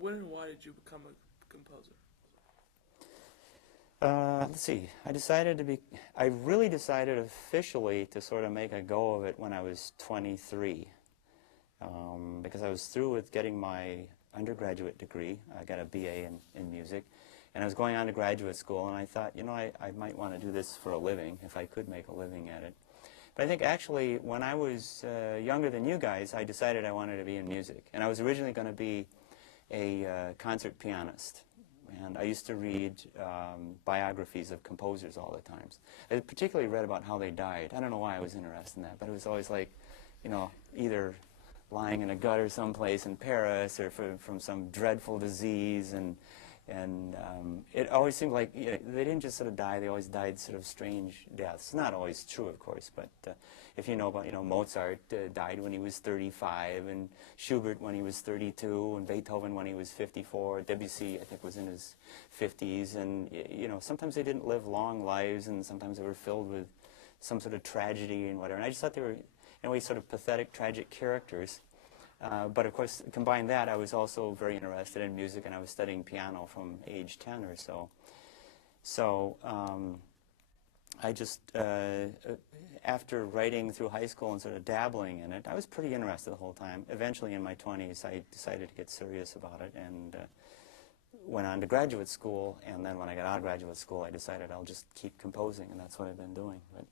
when and why did you become a composer? Let's see. I really decided officially to sort of make a go of it when I was 23, because I was through with getting my undergraduate degree. I got a BA in music, and I was going on to graduate school, and I thought, I might want to do this for a living, if I could make a living at it. But I think actually when I was younger than you guys, I decided I wanted to be in music, and I was originally going to be a concert pianist. And I used to read biographies of composers all the time. I particularly read about how they died. I don't know why I was interested in that, but it was always like, either lying in a gutter someplace in Paris or from some dreadful disease. And it always seemed like they didn't just sort of die, they always died sort of strange deaths. Not always true, of course, but if you know about, Mozart died when he was 35, and Schubert when he was 32, and Beethoven when he was 54. Debussy, I think, was in his 50s, and, sometimes they didn't live long lives, and sometimes they were filled with some sort of tragedy and whatever. And I just thought they were, in a way, sort of pathetic, tragic characters. But of course, combine that, I was also very interested in music, and I was studying piano from age 10 or so. So I just, after writing through high school and sort of dabbling in it, I was pretty interested the whole time. Eventually, in my 20s, I decided to get serious about it and went on to graduate school. And then when I got out of graduate school, I decided I'll just keep composing, and that's what I've been doing. But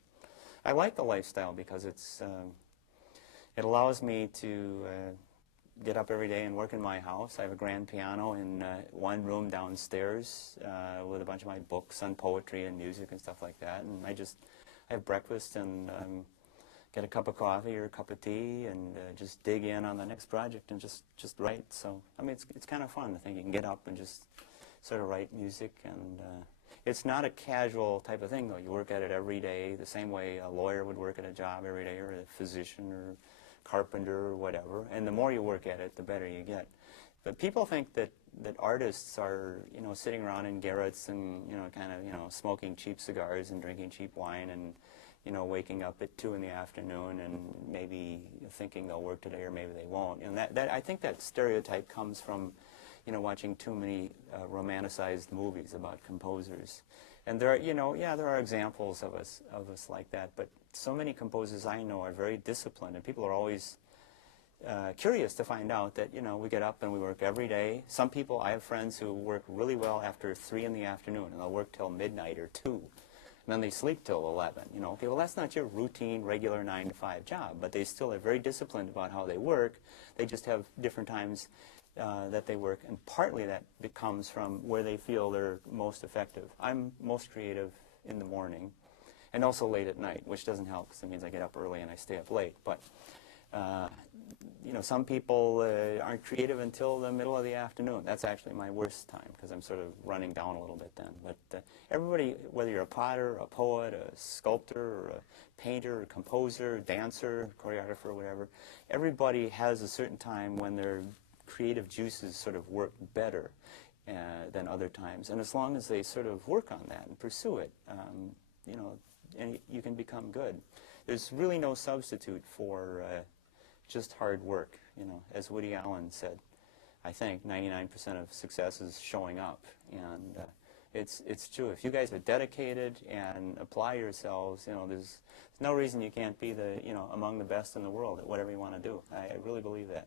I like the lifestyle because it allows me to get up every day and work in my house. I have a grand piano in one room downstairs with a bunch of my books on poetry and music and stuff like that. And I have breakfast and get a cup of coffee or a cup of tea and just dig in on the next project and just write. So, I mean, it's kind of fun. I think you can get up and just sort of write music. And it's not a casual type of thing, though. You work at it every day the same way a lawyer would work at a job every day, or a physician or carpenter or whatever, and the more you work at it, the better you get. But people think that artists are, sitting around in garrets and, kind of, smoking cheap cigars and drinking cheap wine and, waking up at 2 in the afternoon and maybe thinking they'll work today or maybe they won't. And I think that stereotype comes from, watching too many romanticized movies about composers. And there are, there are examples of us like that, but so many composers I know are very disciplined, and people are always curious to find out that, we get up and we work every day. Some people, I have friends who work really well after 3 in the afternoon, and they'll work till midnight or 2, and then they sleep till 11, Okay, well, that's not your routine, regular 9-to-5 job, but they still are very disciplined about how they work. They just have different times that they work, and partly that comes from where they feel they're most effective. I'm most creative in the morning, and also late at night, which doesn't help because it means I get up early and I stay up late. But some people aren't creative until the middle of the afternoon. That's actually my worst time because I'm sort of running down a little bit then. But everybody, whether you're a potter, a poet, a sculptor, or a painter, a composer, dancer, choreographer, whatever, everybody has a certain time when their creative juices sort of work better than other times. And as long as they sort of work on that and pursue it, and you can become good. There's really no substitute for just hard work. As Woody Allen said, I think 99% of success is showing up, and it's true. If you guys are dedicated and apply yourselves, there's no reason you can't be among the best in the world at whatever you want to do. I really believe that.